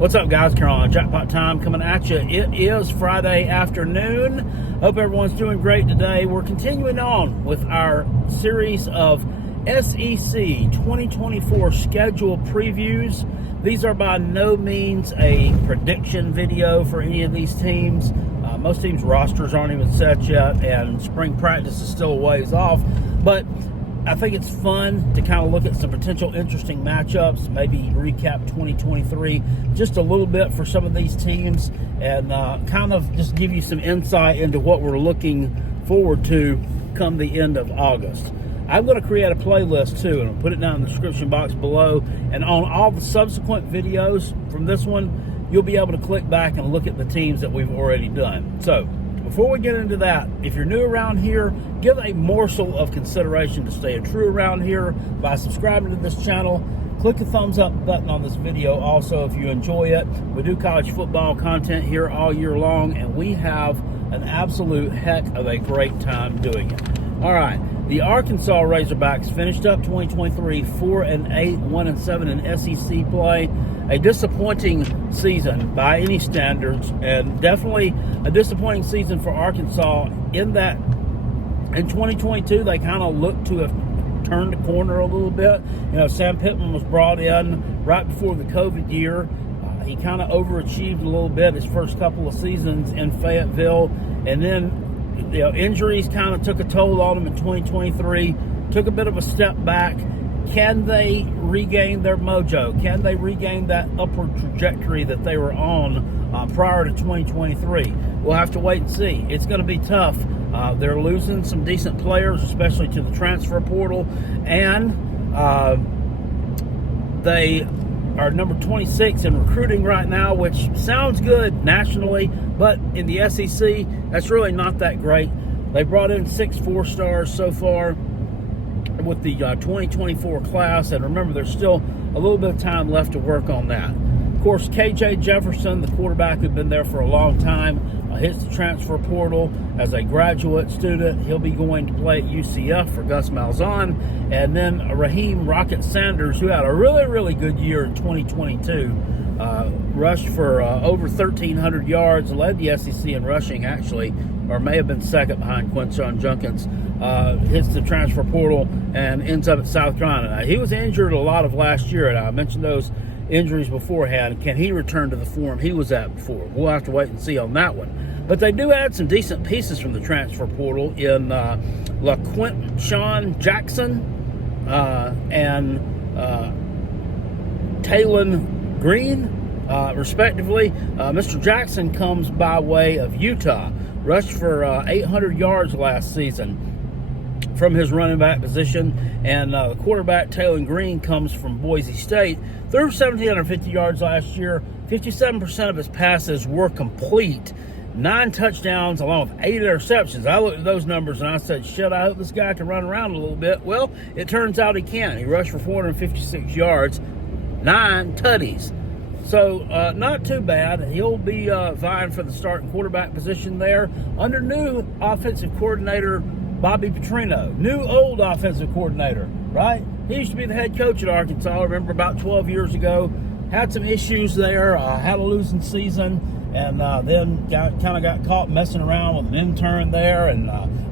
What's up, guys? Carolina Jackpot time coming at you. It is Friday afternoon. Hope everyone's doing great today. We're continuing on with our series of SEC 2024 schedule previews. These are by no means a prediction video for any of these teams. Most teams' rosters aren't even set yet, and spring practice is still a ways off. But I think it's fun to kind of look at some potential interesting matchups, maybe recap 2023 just a little bit for some of these teams, and kind of just give you some insight into what we're looking forward to come the end of August. I'm going to create a playlist too, and I'll put it down in the description box below. And on all the subsequent videos from this one, you'll be able to click back and look at the teams that we've already done. So before we get into that, if you're new around here, give a morsel of consideration to staying true around here by subscribing to this channel. Click the thumbs up button on this video also if you enjoy it. We do college football content here all year long, and we have an absolute heck of a great time doing it. All right, the Arkansas Razorbacks finished up 2023 4-8, 1-7 in SEC play. A disappointing season by any standards, and definitely a disappointing season for Arkansas in that in 2022 they kind of looked to have turned the corner a little bit. You know, Sam Pittman was brought in right before the COVID year. He kind of overachieved a little bit his first couple of seasons in Fayetteville, and then injuries kind of took a toll on him in 2023. Took a bit of a step back. Can they regain their mojo? Can they regain that upward trajectory that they were on prior to 2023? We'll have to wait and see. It's going to be tough. They're losing some decent players, especially to the transfer portal, and they are number 26 in recruiting right now, which sounds good nationally, but in the SEC, that's really not that great. They brought in 6 4-stars so far with the 2024 class, and remember, there's still a little bit of time left to work on that. Of course, KJ Jefferson, the quarterback who'd been there for a long time, hits the transfer portal as a graduate student. He'll be going to play at UCF for Gus Malzahn. And then Raheem Rocket Sanders, who had a really, really good year in 2022, rushed for over 1,300 yards, led the SEC in rushing, actually, or may have been second behind Quinshon Judkins. Hits the transfer portal and ends up at South Carolina. Now, he was injured a lot of last year, and I mentioned those injuries beforehand. Can he return to the form he was at before? We'll have to wait and see on that one. But they do add some decent pieces from the transfer portal in Quinshon Jackson and Talon Green, respectively. Mr. Jackson comes by way of Utah. Rushed for 800 yards last season from his running back position, and the quarterback Talon Green comes from Boise State. Threw 1,750 yards last year. 57% of his passes were complete. 9 touchdowns along with 8 interceptions. I looked at those numbers and I said, shit, I hope this guy can run around a little bit. Well, it turns out he can. He rushed for 456 yards, 9 tutties. So not too bad. He'll be vying for the starting quarterback position there under new offensive coordinator Bobby Petrino. New old offensive coordinator, right? He used to be the head coach at Arkansas. I remember about 12 years ago. Had some issues there. Had a losing season, and then kind of got caught messing around with an intern there, and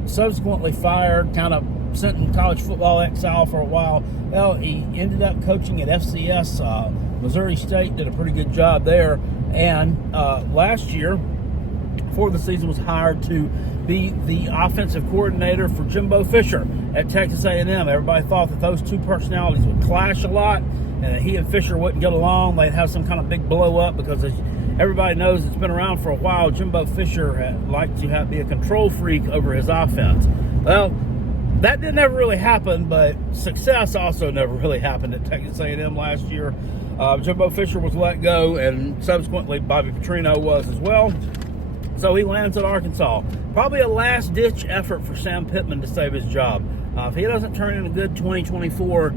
subsequently fired. Kind of sent in college football exile for a while. Well, he ended up coaching at FCS. Missouri State did a pretty good job there, and last year, before the season, was hired to be the offensive coordinator for Jimbo Fisher at Texas A&M. Everybody thought that those two personalities would clash a lot, and that he and Fisher wouldn't get along. They'd have some kind of big blow up because, as everybody knows, it's been around for a while. Jimbo Fisher liked to be a control freak over his offense. Well, that didn't ever really happen, but success also never really happened at Texas A&M last year. Jimbo Fisher was let go, and subsequently Bobby Petrino was as well. So he lands at Arkansas. Probably a last-ditch effort for Sam Pittman to save his job. If he doesn't turn in a good 2024,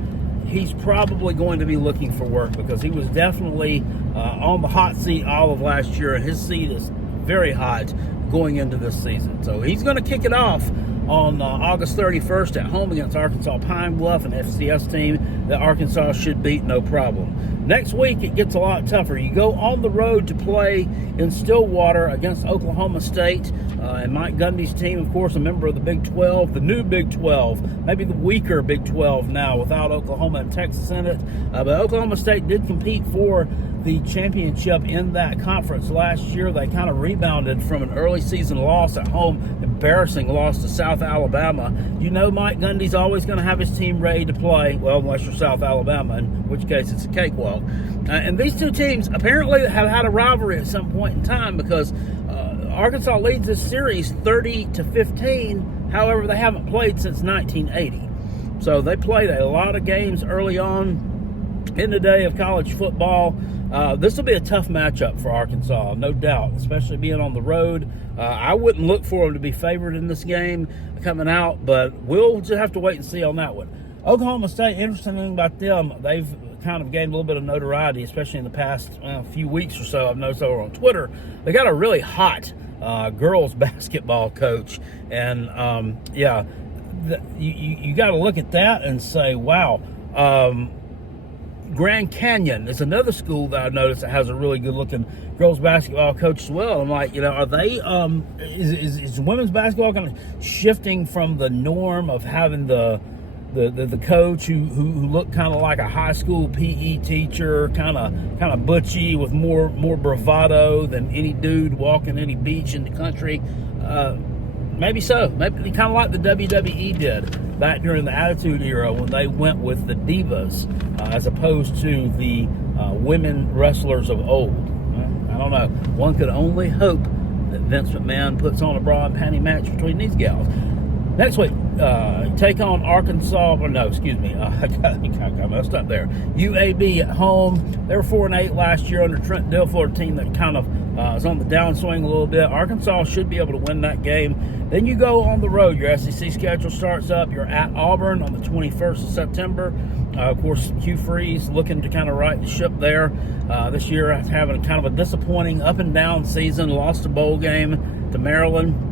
he's probably going to be looking for work, because he was definitely on the hot seat all of last year, and his seat is very hot going into this season. So he's going to kick it off on August 31st at home against Arkansas Pine Bluff, an FCS team that Arkansas should beat no problem. Next week, it gets a lot tougher. You go on the road to play in Stillwater against Oklahoma State. And Mike Gundy's team, of course, a member of the Big 12, the new Big 12, maybe the weaker Big 12 now without Oklahoma and Texas in it. But Oklahoma State did compete for the championship in that conference last year. They kind of rebounded from an early season loss at home, embarrassing loss to South Alabama. You know Mike Gundy's always going to have his team ready to play, well, unless you're South Alabama, in which case it's a cakewalk. And these two teams apparently have had a rivalry at some point in time because Arkansas leads this series 30-15. However, they haven't played since 1980. So they played a lot of games early on in the day of college football. This will be a tough matchup for Arkansas, no doubt, especially being on the road. I wouldn't look for them to be favored in this game coming out, but we'll just have to wait and see on that one. Oklahoma State, interesting thing about them, they've kind of gained a little bit of notoriety, especially in the past few weeks or so. I've noticed over on Twitter. They got a really hot girls basketball coach, and you got to look at that and say, wow. Grand Canyon is another school that I've noticed that has a really good-looking girls basketball coach as well. I'm like, are they? Is women's basketball kind of shifting from the norm of having the coach who looked kind of like a high school PE teacher, kind of butchy with more bravado than any dude walking any beach in the country? Maybe so. Maybe kind of like the WWE did back during the Attitude Era when they went with the divas as opposed to the women wrestlers of old. I don't know. One could only hope that Vince McMahon puts on a bra and panty match between these gals. Next week, take on Arkansas. Or no, excuse me. I got messed up there. UAB at home. They were 4-8 last year under Trent Dilfer, a team that kind of is on the downswing a little bit. Arkansas should be able to win that game. Then you go on the road. Your SEC schedule starts up. You're at Auburn on the 21st of September. Of course, Hugh Freeze looking to kind of right the ship there. This year, having kind of a disappointing up and down season. Lost a bowl game to Maryland.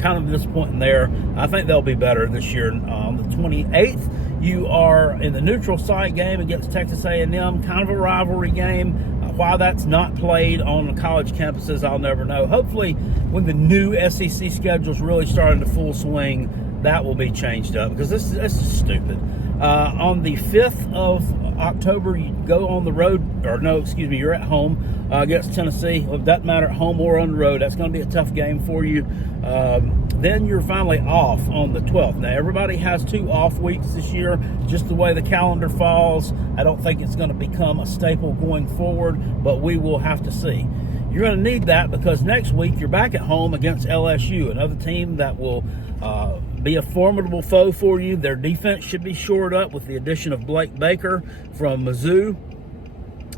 Kind of disappointing there. I think they'll be better this year. On the 28th, you are in the neutral site game against Texas A&M, kind of a rivalry game. Why that's not played on the college campuses, I'll never know. Hopefully, when the new SEC schedule's really starting to full swing, that will be changed up because this is stupid. On the 5th of October, you go on the road, or no, excuse me, you're at home against Tennessee. Well, it doesn't matter at home or on the road. That's going to be a tough game for you. Then you're finally off on the 12th. Now, everybody has 2 off weeks this year, just the way the calendar falls. I don't think it's going to become a staple going forward, but we will have to see. You're going to need that because next week you're back at home against LSU, another team that will be a formidable foe for you. Their defense should be shored up with the addition of Blake Baker from Mizzou.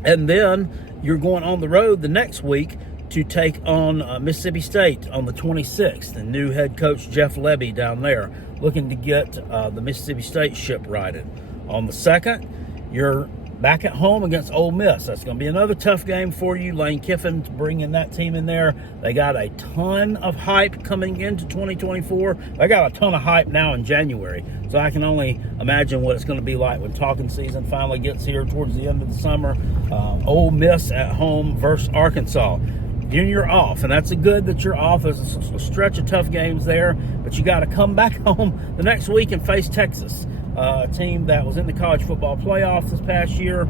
And then you're going on the road the next week to take on Mississippi State on the 26th. The new head coach, Jeff Lebby, down there, looking to get the Mississippi State ship righted. On the 2nd, you're back at home against Ole Miss. That's going to be another tough game for you. Lane Kiffin's bringing that team in there. They got a ton of hype coming into 2024. They got a ton of hype now in January. So I can only imagine what it's going to be like when talking season finally gets here towards the end of the summer. Ole Miss at home versus Arkansas. Then you're off, and that's a good that you're off. There's a stretch of tough games there, but you got to come back home the next week and face Texas, a team that was in the college football playoffs this past year.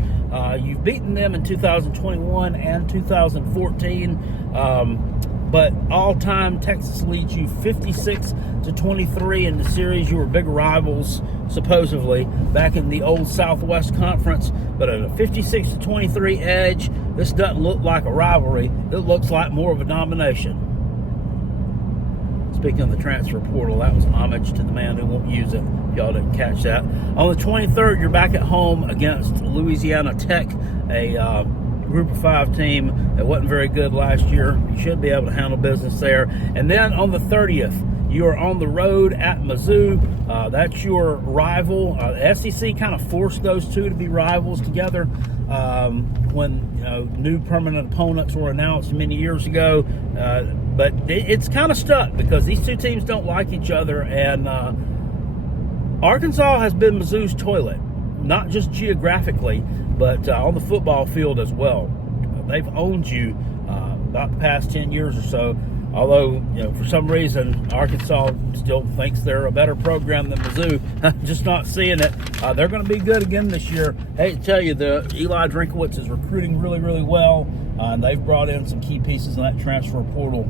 You've beaten them in 2021 and 2014. But all-time, Texas leads you 56-23 in the series. You were big rivals, supposedly, back in the old Southwest Conference. But at a 56-23 edge, this doesn't look like a rivalry. It looks like more of a domination. Speaking of the transfer portal, that was homage to the man who won't use it. Y'all didn't catch that. On the 23rd, you're back at home against Louisiana Tech, a Group of 5 team that wasn't very good last year. You should be able to handle business there. And then on the 30th, you are on the road at Mizzou. That's your rival. SEC kind of forced those two to be rivals together when new permanent opponents were announced many years ago. But it's kind of stuck because these two teams don't like each other. And Arkansas has been Mizzou's toilet not just geographically, but on the football field as well. They've owned you about the past 10 years or so. Although, for some reason, Arkansas still thinks they're a better program than Mizzou. Just not seeing it. They're going to be good again this year. Hey, to tell you, Eli Drinkowitz is recruiting really, really well. And they've brought in some key pieces in that transfer portal.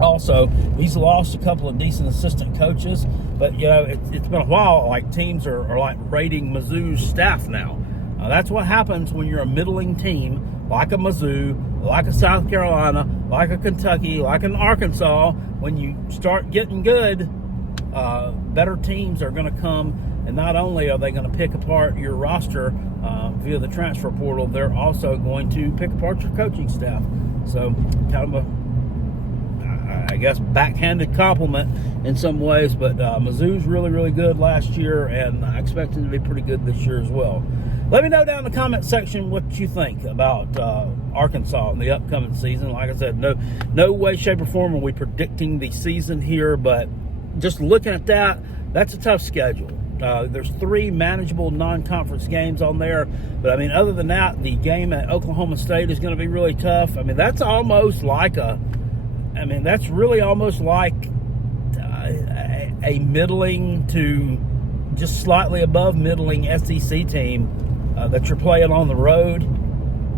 Also, he's lost a couple of decent assistant coaches. But, it's been a while. Like, teams are like rating Mizzou's staff now. That's what happens when you're a middling team, like a Mizzou, like a South Carolina, like a Kentucky, like an Arkansas. When you start getting good, better teams are going to come, and not only are they going to pick apart your roster via the transfer portal, they're also going to pick apart your coaching staff. So kind of I guess, backhanded compliment in some ways, but Mizzou's really, really good last year, and I expect them to be pretty good this year as well. Let me know down in the comment section what you think about Arkansas in the upcoming season. Like I said, no way, shape, or form are we predicting the season here, but just looking at that, that's a tough schedule. There's 3 manageable non-conference games on there, but I mean, other than that, the game at Oklahoma State is going to be really tough. I mean, that's really almost like a middling to just slightly above middling SEC team that you're playing on the road.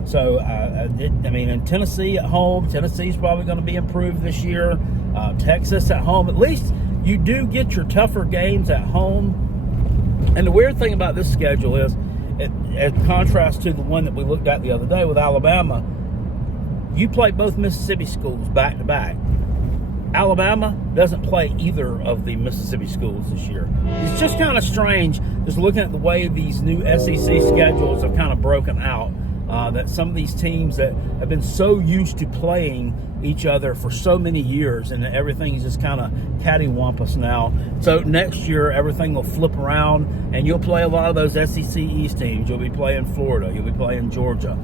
So, in Tennessee at home, Tennessee's probably going to be improved this year. Texas at home, at least you do get your tougher games at home. And the weird thing about this schedule is, in contrast to the one that we looked at the other day with Alabama, you play both Mississippi schools back to back. Alabama doesn't play either of the Mississippi schools this year. It's just kind of strange just looking at the way these new SEC schedules have kind of broken out, that some of these teams that have been so used to playing each other for so many years, and everything's just kind of cattywampus now. So next year, everything will flip around, and you'll play a lot of those SEC East teams. You'll be playing Florida. You'll be playing Georgia.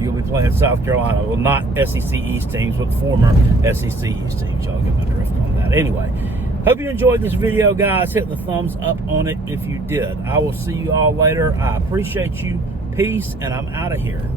You'll be playing South Carolina. Well, not SEC East teams, but former SEC East teams. Y'all get my drift on that. Anyway, hope you enjoyed this video, guys. Hit the thumbs up on it if you did. I will see you all later. I appreciate you. Peace, and I'm out of here.